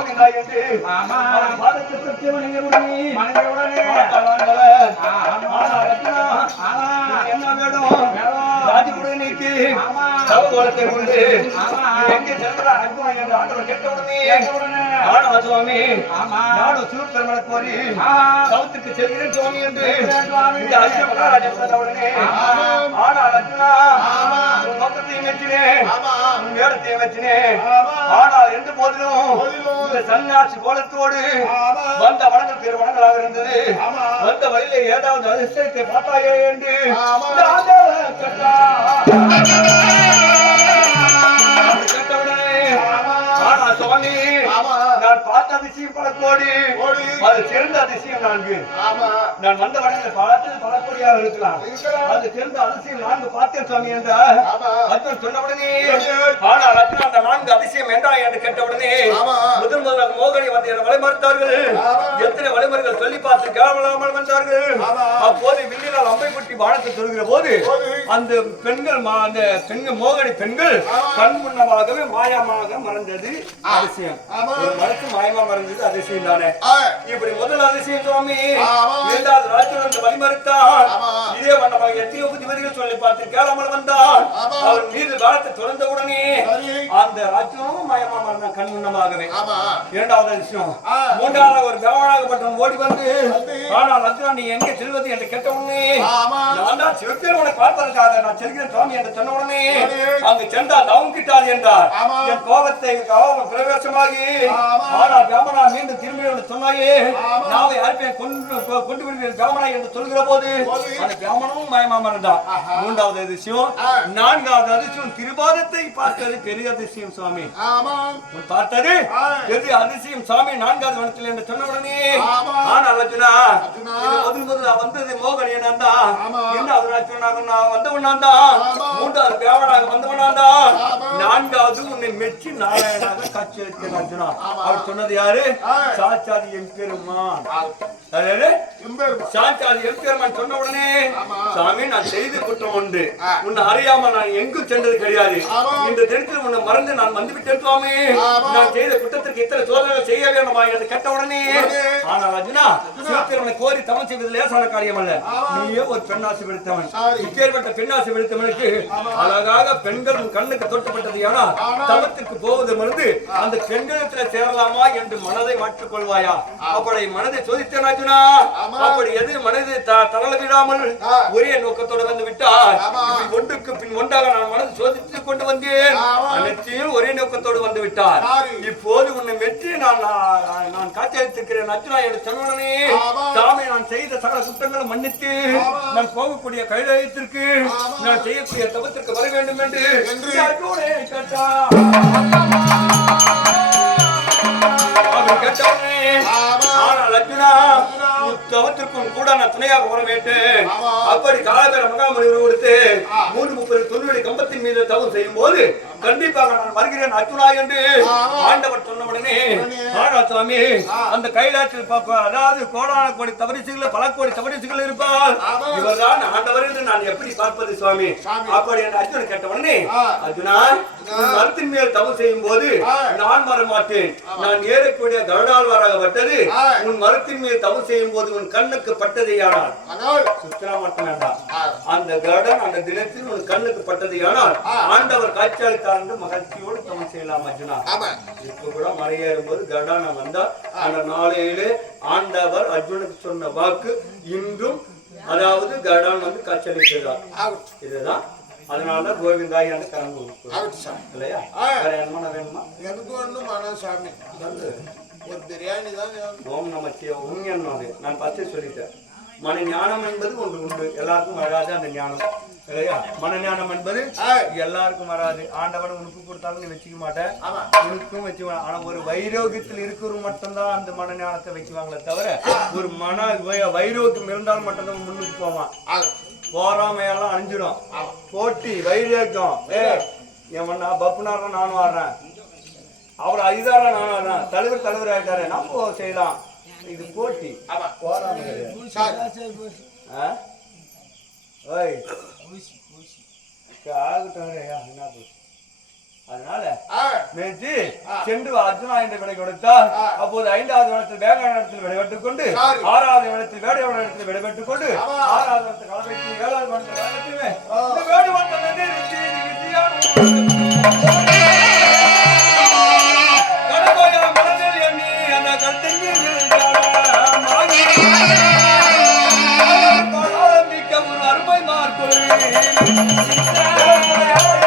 கோவிந்தா என்று பாதத்தை தொட்டு ஆமா. உனக்கு என்ன வேணும்? கொண்டு. எங்கே செல்கிறா என்று ஆண்டவர் சுவாமி. நானும் சிவபெருமனை கோரி. சவுத்துக்கு செல்கிறேன் சுவாமி என்று. இந்த அர்ஜுனா நோக்கத்தையும் வேடத்தையும். ஆனால் எந்த போதிலும். சன்னாசி கோலத்தோடு. வந்த வனங்கள் பெரு வனங்களாக இருந்தது. வந்த வழியில ஏதாவது அதிசயத்தை பார்த்தாயே என்று நான் பார்த்த அதிசயம் பல கோடி. அது சிறந்த அதிசயம் நான்கு. நான் வந்த வழியில பார்த்தது பல கோடியாக இருக்கலாம். அது சிறந்த அதிசயம் நான்கு பார்த்தேன் சுவாமி என்றார். அர்ஜுன் சொன்ன உடனே. ஆனால் அர்ஜுன் அந்த நான்கு அதிசயம் வேண்டாம் என்று கேட்ட உடனே. முதல் முதல் மோகனை வந்து என்னை வழிமறுத்தார்கள் ஆமா. எத்தனை வழிமறுகள் சொல்லி பார்த்து கேவலாமல் வந்தார்கள் ஆமா. அப்போது வில்லினால் அம்பை குட்டி பானத்தை சொல்கிற போது. அந்த பெண்கள் அந்த பெண்கள் மோகனி பெண்கள். கண் முன்னமாகவே மாயமாக மறைந்தது அதிசயம் ஆமா. ஒரு மாயமா மறைந்தது அதிசயம் தானே. இப்படி முதல் அதிசயம் சுவாமி. இரண்டாவது ராஜ்யம் ஆமா. இதே வண்ணமாக எத்தனையோ புத்திமதிகள் சொல்லி பார்த்து கேளாமல் வந்தான் ஆமா. அவன் மீது பாலத்தை துறந்த உடனே. அந்த ராஜ்யமும் மயமா மறந்தான் கண் முன்னமாகவே ஆமா. இரண்டாவது ஆ. மூன்றாவது ஒரு தேவனாகப்பட்டவன் ஓடி வந்து. ஆனால் அர்ஜுனா நீ எங்கே செல்வது என்று கேட்ட உடனே ஆமா. நான் தான் சிவபெருமனை பார்ப்பதற்காக நான் செல்கிறேன் சுவாமி என்று சொன்ன உடனே. அங்கு சென்றால் நவும் கிட்டாது என்றார். என் கோபத்தை பிரவேசமாகி ஆனால் பிராமணா மீண்டும் திரும்பி வந்து சொன்னாயே. நாவை யாருப்பேன் கொண்டு கொண்டு விடுவேன் பிராமணா என்று சொல்கிற போது. அந்த பிராமணனும் மயமாம இருந்தான். மூன்றாவது அதிசயம். நான்காவது அதிசயம் திருபாதத்தை பார்த்தது பெரிய அதிசயம் சுவாமி பார்த்தது. எது அதிசயம் சுவாமி நான்காவது வனத்தில் என்று சொன்ன உடனே. ஆனால் அர்ஜுனா அர்ஜுனா. முதல் முதல்ல வந்தது அர்ஜுனாக நான் வந்தவனான் தான் ஆமா. மூன்றாவது தான் ஆமா. நான்காவது உன்னை மெச்சி நாராயணாக காட்சி அர்ஜுனா. அவர் சொன்னது யாரு ஆ. சாச்சாதி எம்பெருமான். அதாவது எம்பெருமான். சொன்ன உடனே. சாமி நான் செய்த குற்றம் உண்டு. உன்னை அறியாம நான் எங்கும் சென்றது கிடையாது. இந்த தினத்தில் உன்னை மறந்து நான் வந்து விட்டேன் சுவாமி. நான் செய்த குற்றத்திற்கு இத்தனை சோதனை செய்ய வேண்டுமா என்று கேட்ட உடனே. ஆனால் அர்ஜுனா சிவபெருமனை கோரி தவம் செய்வது லேசான காரியம் அல்ல. நீயே ஒரு பெண்ணாசி விடுத்தவன். இப்பேற்பட்ட பெண்ணாசி விடுத்தவனுக்கு. அழகாக பெண்கள் கண்ணுக்கு தொட்டப்பட்டது ஏன்னா. தவத்திற்கு போவது மருந்து அந்த பெண்களிடத்தில் சேரலாமா என்று மனதை மாற்றிக் கொள்வாயா அப்படி மனதை சோதித்தேன் அர்ஜுனா. அப்படி எது மனதை தளர விடாமல். ஒரே நோக்கத்தோடு வந்து விட்டால் ஒன்றுக்கு பின் ஒன்றாக நான் மனதை சோதித்துக் கொண்டு வந்தேன். அனைத்தையும் ஒரே நோக்கத்தோடு வந்து விட்டார். இப்போது உன்னை வெற்றி நான் நான் காட்சியளித்திருக்கிறேன் அர்ஜுனா என்று ஆமா. தாமே நான் செய்த சகல குற்றங்களை மன்னித்து. நான் போகக்கூடிய கைலாயத்திற்கு ஆமா. நான் செய்யக்கூடிய தவத்திற்கு வர வேண்டும் என்று என்று. அர்ஜுனே கேட்டார். அவர் ஆனால் அர்ஜுனா. தவத்திற்கும் கூட நான் துணையாக வர வேண்டும். அப்படி காலபேர மகாமணி கொடுத்து. மூன்று முப்பது தொண்ணூறு கம்பத்தின் மீது தவம் செய்யும் போது கண்டிப்பாக நான் வருகிறேன் அர்ஜுனா என்று. ஆண்டவர் சொன்ன உடனே. ஆனா சுவாமி. அந்த கைலாற்றில் அதாவது கோடான கோடி தவறிசுகள் பல கோடி தவறிசுகள் இருப்பால் ஆமா. இவர்தான் ஆண்டவர் என்று நான் எப்படி பார்ப்பது சுவாமி. அப்படி என்று அர்ஜுனன் கேட்ட உடனே. அர்ஜுனா மரத்தின் மேல் தவம் செய்யும் போது. நான் வர மாட்டேன் நான் ஏறக்கூடிய கருடாழ்வாராகப்பட்டது ஆ. உன் மரத்தின் மேல் தவம் செய்யும் போது உன் கண்ணுக்கு பட்டதே ஆனால் ஆனால். சுத்தரா மட்டும் வேண்டாம். ஆ. அந்த கருடன் அந்த தினத்தில் உன் கண்ணுக்கு பட்டது ஆனால் ஆ. ஆண்டவர் காட்சியளித்தார் என்று மகிழ்ச்சியோடு தவம் செய்யலாம் அர்ஜுனா. இப்ப கூட மலையேறும் போது கருடான வந்தா அந்த நாளையிலே ஆண்டவர் அர்ஜுனுக்கு சொன்ன வாக்கு இன்றும் அதாவது கருடான் வந்து காட்சியளிக்கிறார் இதுதான். அதனாலதான் கோவிந்தாயான கலந்து ஆகட்டும் சாமி இல்லையா. வேற என்ன வேணுமா? எனக்கு ஒண்ணும் வேணாம் சாமி. ஒரு பிரியாணி தான். ஓம் நம சிவ உண்மையானது நான் ஃபர்ஸ்டே சொல்லிட்டேன். மன ஞானம் என்பது ஒன்று உண்டு. எல்லாருக்கும் வராது அந்த ஞானம். இல்லையா? மன ஞானம் என்பது. எல்லாருக்கும் வராது. ஆண்டவன் உனக்கு கொடுத்தாலும் நீ வச்சுக்க மாட்டேன். உனக்கும் வச்சுக்கலாம் ஆனா ஒரு வைரோகியத்தில் இருக்கிறவங்க மட்டும்தான் அந்த மன ஞானத்தை வைக்குவாங்களே தவிர ஒரு மன வை- வைரோக்கியம் இருந்தாலும் மட்டும்தான் முன்னுக்கு போவான். போறாமையெல்லாம் அழிஞ்சிடும். போட்டி வைரோக்கியம் ஏ என் மண்ணா பப்புனாரா நானும் ஆடுறேன். அவர் ஐதாரா நானும் ஆடுறேன் தலைவர் தலைவர் ஆயிட்டாரு நம்ம செய்யலாம். இது போட்டி. என்ன போச்சு? அதனால ஆ, மேய்ச்சி சென்று அர்ஜுனா என்ற விடை கொடுத்தார். அப்போது ஐந்தாவது இடத்தில் வேகான இடத்தில் விடைபெற்றுக் கொண்டு. ஆறாவது இடத்தில் வேடையோட இடத்தில் விடைபெற்றுக் கொண்டு. ஆறாவது இடத்தில் களவைத்து ஏழாவது இடத்தில் மிக்க